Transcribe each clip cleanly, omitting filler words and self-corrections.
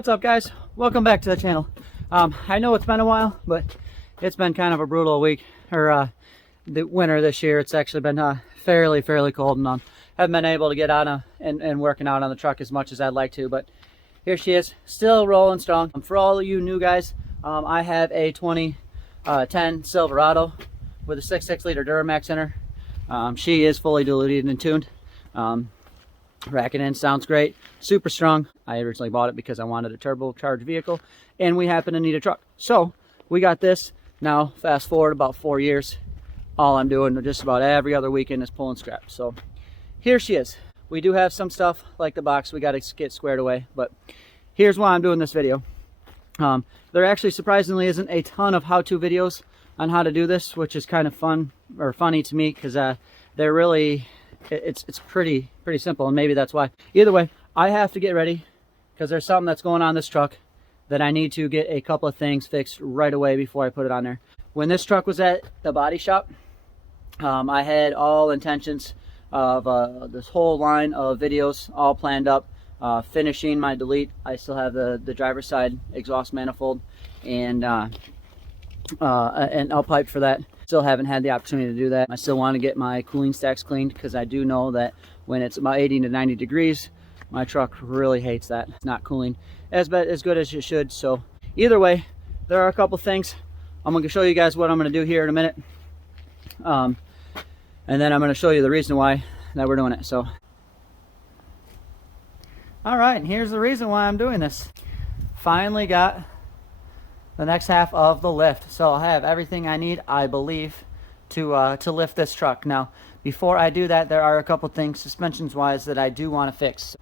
What's up, guys? Welcome back to the channel. I know it's been a while, but it's been kind of a brutal week, or the winter this year. It's actually been fairly cold, and haven't been able to get out and working out on the truck as much as I'd like to, but here she is, still rolling strong. For all of you new guys, I have a 2010 Silverado with a 6.6 liter Duramax in her. She is fully diluted and tuned. Racking in sounds great, super strong. I originally bought it because I wanted a turbocharged vehicle, and we happen to need a truck, so we got this. Now fast forward about 4 years, all I'm doing just about every other weekend is pulling scrap. So here she is. We do have some stuff like the box we got to get squared away, but here's why I'm doing this video. There actually surprisingly isn't a ton of how-to videos on how to do this, which is kind of fun or funny to me, because they're really, it's pretty simple, and maybe that's why. Either way, I have to get ready because there's something that's going on this truck that I need to get a couple of things fixed right away before I put it on there. When this truck was at the body shop, I had all intentions of this whole line of videos all planned up, finishing my delete. I still have the driver's side exhaust manifold and L-pipe for that. Still haven't had the opportunity to do that. I still want to get my cooling stacks cleaned because I do know that when it's about 80 to 90 degrees, my truck really hates that. It's not cooling as good as it should. So either way, there are a couple things. I'm going to show you guys what I'm going to do here in a minute. And then I'm going to show you the reason why that we're doing it. So, all right, and here's the reason why I'm doing this. Finally got the next half of the lift, so I have everything I need, I believe, to lift this truck. Now, before I do that, there are a couple things suspensions wise that I do want to fix.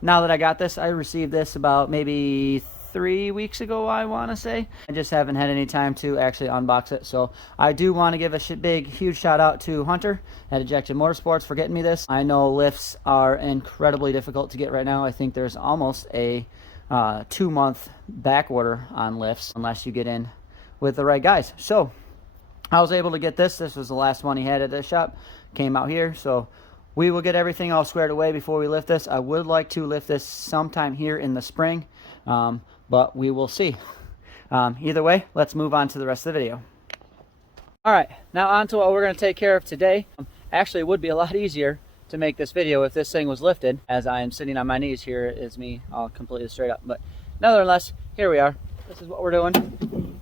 Now that I got this, I received this about maybe 3 weeks ago, I want to say. I just haven't had any time to actually unbox it, so I do want to give a huge shout out to Hunter at Ejected Motorsports for getting me this. I know lifts are incredibly difficult to get right now. I think there's almost a 2-month back order on lifts unless you get in with the right guys. So I was able to get this. This was the last one he had at the shop. Came out here, so we will get everything all squared away before we lift this. I would like to lift this sometime here in the spring, but we will see. Either way, let's move on to the rest of the video. All right, now on to what we're going to take care of today. Actually, it would be a lot easier to make this video if this thing was lifted, as I am sitting on my knees. Here is me all completely straight up, but nevertheless, here we are. This is what we're doing.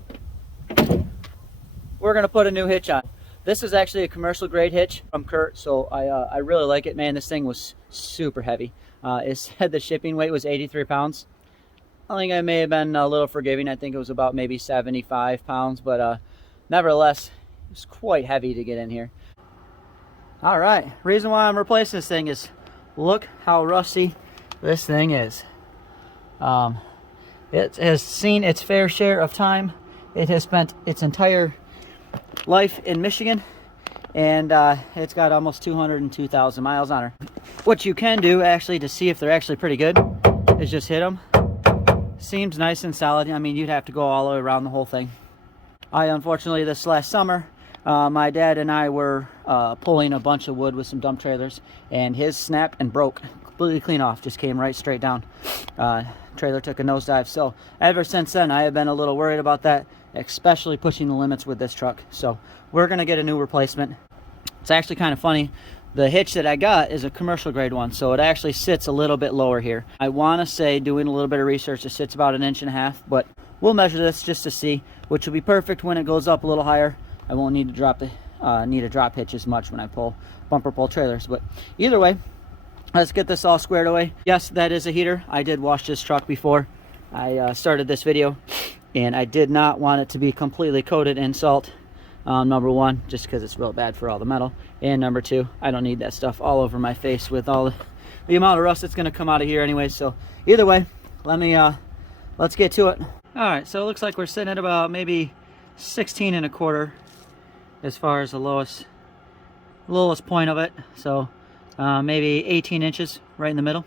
We're going to put a new hitch on. This is actually a commercial grade hitch from Curt, so I really like it. Man, this thing was super heavy. It said the shipping weight was 83 pounds. I think I may have been a little forgiving. I think it was about maybe 75 pounds, but nevertheless, it was quite heavy to get in here. All right, reason why I'm replacing this thing is look how rusty this thing is. It has seen its fair share of time. It has spent its entire life in Michigan, and it's got almost 202,000 miles on her. What you can do actually to see if they're actually pretty good is just hit them. Seems nice and solid. I mean, you'd have to go all the way around the whole thing. Unfortunately, this last summer, my dad and I were pulling a bunch of wood with some dump trailers, and his snapped and broke completely clean off. Just came right straight down. Trailer took a nosedive. So ever since then, I have been a little worried about that, especially pushing the limits with this truck. So we're going to get a new replacement. It's actually kind of funny. The hitch that I got is a commercial grade one, so it actually sits a little bit lower here. I want to say, doing a little bit of research, it sits about 1.5 inches, but we'll measure this just to see, which will be perfect when it goes up a little higher. I won't need to drop a drop hitch as much when I pull bumper pull trailers. But either way, let's get this all squared away. Yes, that is a heater. I did wash this truck before I started this video, and I did not want it to be completely coated in salt. Number one, just because it's real bad for all the metal, and number two, I don't need that stuff all over my face with all the amount of rust that's going to come out of here anyway. So either way, let's get to it. All right, so it looks like we're sitting at about maybe 16 1/4 as far as the lowest point of it. So maybe 18 inches right in the middle.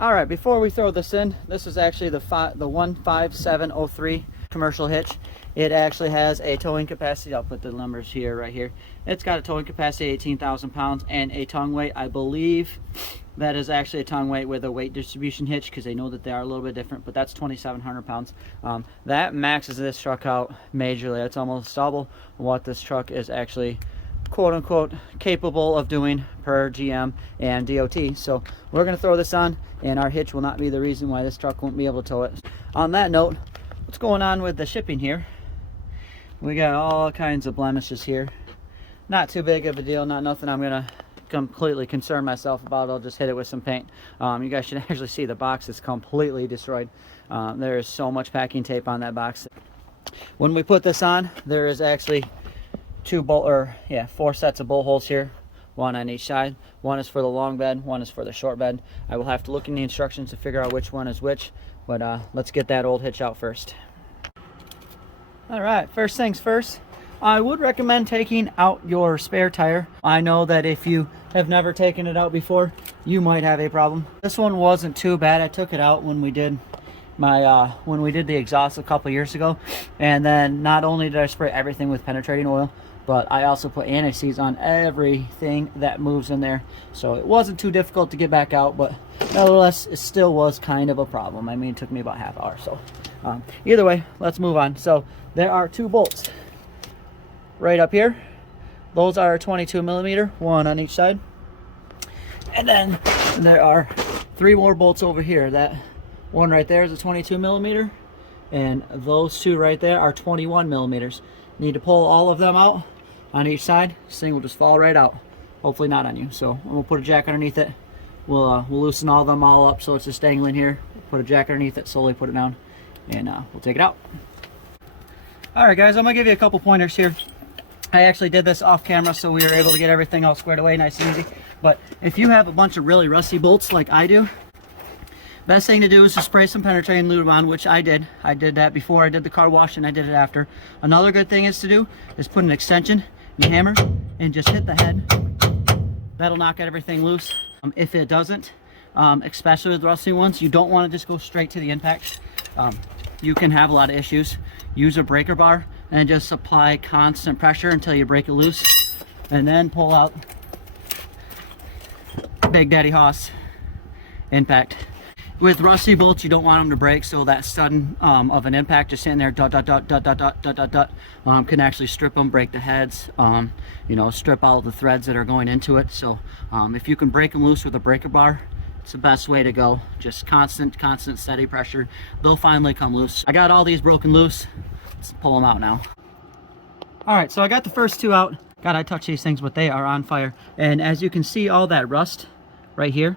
All right, before we throw this in, this is actually the 15703 commercial hitch. It actually has a towing capacity. I'll put the numbers here, right here. It's got a towing capacity of 18,000 pounds and a tongue weight, I believe, That is actually a tongue weight with a weight distribution hitch, because they know that they are a little bit different, but that's 2,700 pounds. That maxes this truck out majorly. It's almost double what this truck is actually quote unquote capable of doing per GM and DOT. So we're going to throw this on, and our hitch will not be the reason why this truck won't be able to tow it. On that note, what's going on with the shipping here? We got all kinds of blemishes here. Not too big of a deal, not nothing I'm going to completely concern myself about. I'll just hit it with some paint. You guys should actually see the box is completely destroyed. There is so much packing tape on that box. When we put this on, there is actually four sets of bolt holes here, one on each side. One is for the long bed, one is for the short bed. I will have to look in the instructions to figure out which one is which, but let's get that old hitch out first. All right, first things first, I would recommend taking out your spare tire. I know that if you have never taken it out before, you might have a problem. This one wasn't too bad. I took it out when we did the exhaust a couple years ago, and then not only did I spray everything with penetrating oil, but I also put anti-seize on everything that moves in there. So it wasn't too difficult to get back out, but nevertheless, it still was kind of a problem. I mean, it took me about half hour. So either way, let's move on. So there are two bolts right up here. Those are 22 millimeter, one on each side. And then there are three more bolts over here. That one right there is a 22 millimeter, and those two right there are 21 millimeters. Need to pull all of them out on each side. This thing will just fall right out. Hopefully not on you. So we'll put a jack underneath it. We'll loosen all them all up so it's just dangling here. Put a jack underneath it, slowly put it down, and we'll take it out. All right, guys, I'm gonna give you a couple pointers here. I actually did this off camera, so we were able to get everything all squared away nice and easy. But if you have a bunch of really rusty bolts like I do, best thing to do is to spray some penetrating lube on, which I did. I did that before I did the car wash, and I did it after. Another good thing is to do is put an extension, you hammer, and just hit the head. That'll knock everything loose. If it doesn't, especially with rusty ones, you don't want to just go straight to the impact. You can have a lot of issues. Use a breaker bar and just apply constant pressure until you break it loose, and then pull out Big Daddy Hoss impact. With rusty bolts, you don't want them to break, so that stun of an impact just sitting there can actually strip them, break the heads, strip all the threads that are going into it. So if you can break them loose with a breaker bar, it's the best way to go. Just constant steady pressure. They'll finally come loose. I got all these broken loose. Let's pull them out now. All right, so I got the first two out. God, I touch these things, but they are on fire. And as you can see, all that rust right here,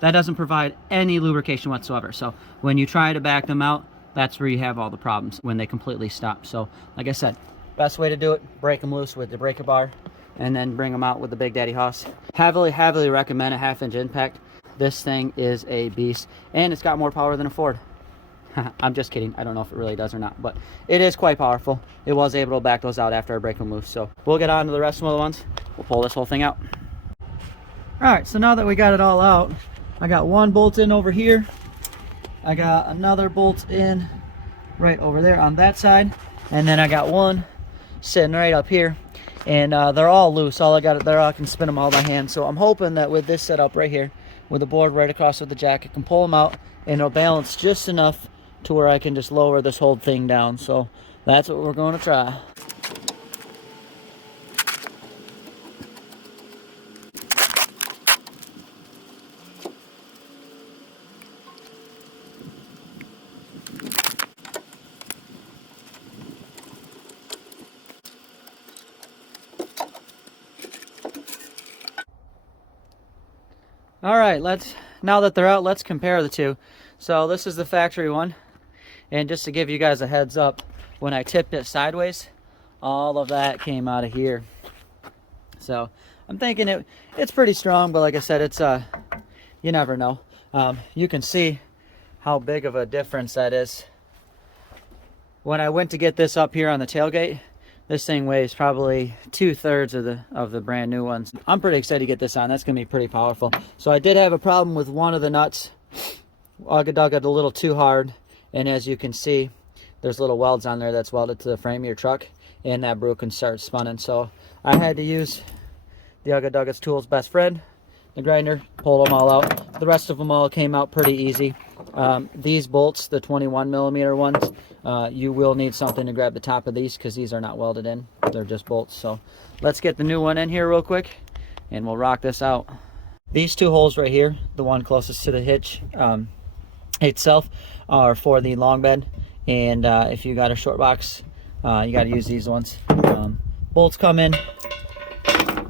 that doesn't provide any lubrication whatsoever. So when you try to back them out, that's where you have all the problems, when they completely stop. So like I said, best way to do it, break them loose with the breaker bar, and then bring them out with the Big Daddy Hoss. Heavily recommend a 1/2-inch impact. This thing is a beast, and it's got more power than a Ford. I'm just kidding. I don't know if it really does or not, but it is quite powerful. It was able to back those out after I break them loose. So we'll get on to the rest of the ones. We'll pull this whole thing out. All right, so now that we got it all out, I got one bolt in over here. I got another bolt in right over there on that side, and then I got one sitting right up here, and they're all loose. I can spin them all by hand. So I'm hoping that with this setup right here, with the board right across with the jack, I can pull them out, and it'll balance just enough to where I can just lower this whole thing down. So that's what we're going to try. All right, now that they're out, let's compare the two. So this is the factory one, and just to give you guys a heads up, when I tipped it sideways, all of that came out of here. So I'm thinking it's pretty strong, but like I said, it's you never know. You can see how big of a difference that is. When I went to get this up here on the tailgate, this thing weighs probably 2/3 of the brand new ones. I'm pretty excited to get this on. That's gonna be pretty powerful. So I did have a problem with one of the nuts. I dug it a little too hard, and as you can see, there's little welds on there that's welded to the frame of your truck, and that broke and started spinning. So I had to use the Ugga Dugga's tool's best friend, the grinder, pulled them all out. The rest of them all came out pretty easy. These bolts, the 21mm ones, you will need something to grab the top of these because these are not welded in. They're just bolts. So let's get the new one in here real quick and we'll rock this out. These two holes right here, the one closest to the hitch itself, are for the long bed. And if you got a short box, you got to use these ones. Bolts come in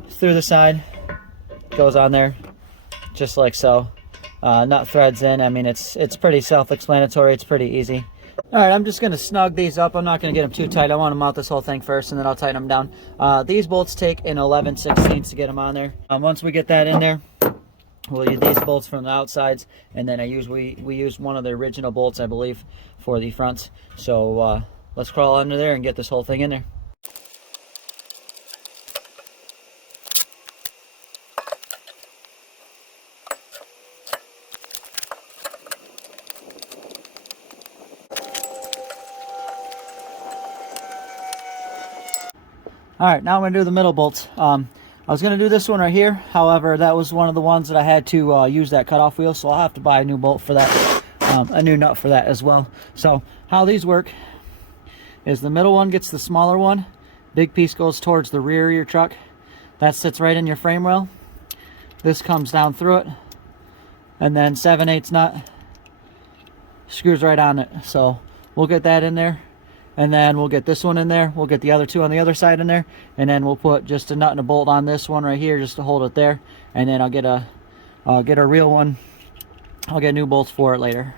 through the side, goes on there just like so. Nut threads in. I mean, it's pretty self-explanatory. It's pretty easy. All right, I'm just going to snug these up. I'm not going to get them too tight. I want to mount this whole thing first, and then I'll tighten them down. These bolts take an 11/16 to get them on there. Once we get that in there, we'll use these bolts from the outsides, and then we use one of the original bolts, I believe, for the fronts. So let's crawl under there and get this whole thing in there. All right, now I'm going to do the middle bolts. I was going to do this one right here. However, that was one of the ones that I had to use that cutoff wheel, so I'll have to buy a new bolt for that, a new nut for that as well. So how these work is the middle one gets the smaller one. Big piece goes towards the rear of your truck. That sits right in your frame rail. This comes down through it, and then 7/8 nut screws right on it. So we'll get that in there. And then we'll get this one in there. We'll get the other two on the other side in there. And then we'll put just a nut and a bolt on this one right here just to hold it there. And then I'll get a real one. I'll get new bolts for it later.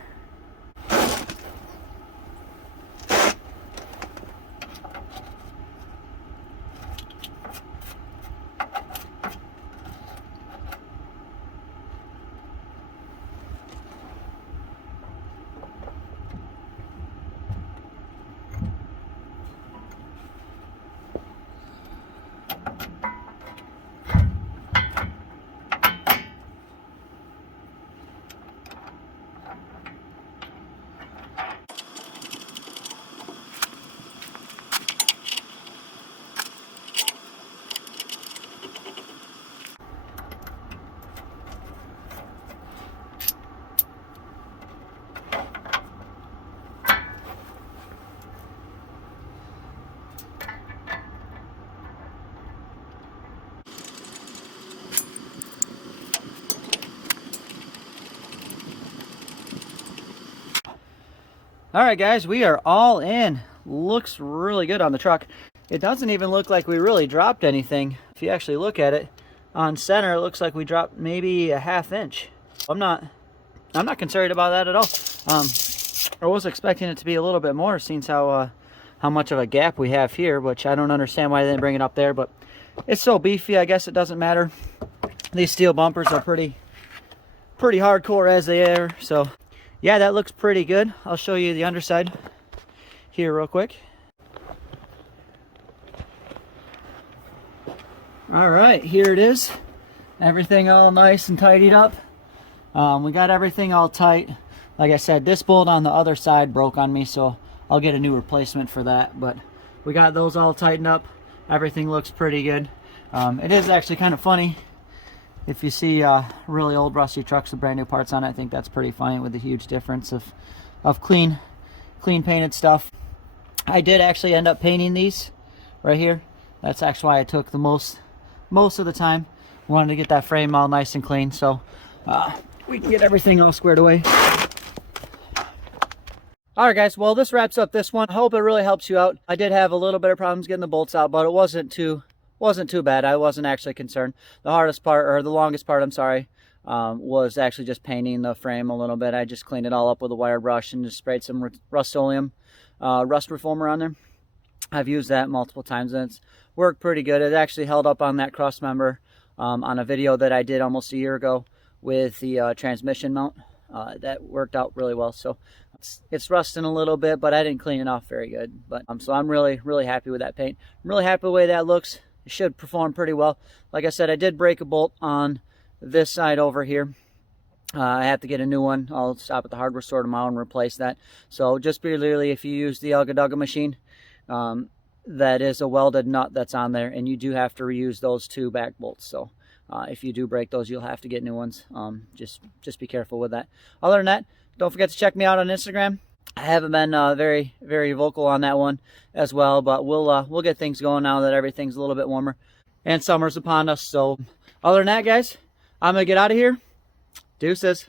All right, guys, we are all in. Looks really good on the truck. It doesn't even look like we really dropped anything. If you actually look at it on center, it looks like we dropped maybe a 1/2 inch. I'm not concerned about that at all. I was expecting it to be a little bit more, since how much of a gap we have here, which I don't understand why they didn't bring it up there, but it's so beefy, I guess it doesn't matter. These steel bumpers are pretty hardcore as they are, so yeah, that looks pretty good. I'll show you the underside here real quick. All right, here it is. Everything all nice and tidied up. We got everything all tight. Like I said, this bolt on the other side broke on me, so I'll get a new replacement for that. But we got those all tightened up. Everything looks pretty good. It is actually kind of funny. If you see really old rusty trucks with brand new parts on it, I think that's pretty funny, with the huge difference of clean painted stuff. I did actually end up painting these right here. That's actually why I took the most of the time. Wanted to get that frame all nice and clean, so we can get everything all squared away. All right, guys, well, this wraps up this one. I hope it really helps you out. I did have a little bit of problems getting the bolts out, but it wasn't too bad. I wasn't actually concerned. The hardest part, or the longest part, I'm sorry, was actually just painting the frame a little bit. I just cleaned it all up with a wire brush and just sprayed some Rust-Oleum rust reformer on there. I've used that multiple times and it's worked pretty good. It actually held up on that cross member on a video that I did almost a year ago with the transmission mount. That worked out really well. So it's rusting a little bit, but I didn't clean it off very good. But so I'm really happy with that paint. I'm really happy with the way that looks. It should perform pretty well. Like I said, I did break a bolt on this side over here. I have to get a new one. I'll stop at the hardware store tomorrow and replace that. So just be leery if you use the Elgadugga machine. That is a welded nut that's on there, and you do have to reuse those two back bolts. So If you do break those, you'll have to get new ones. Just be careful with that. Other than that, don't forget to check me out on Instagram. I haven't been very vocal on that one as well, but we'll get things going now that everything's a little bit warmer and summer's upon us. So other than that, guys, I'm gonna get out of here. Deuces.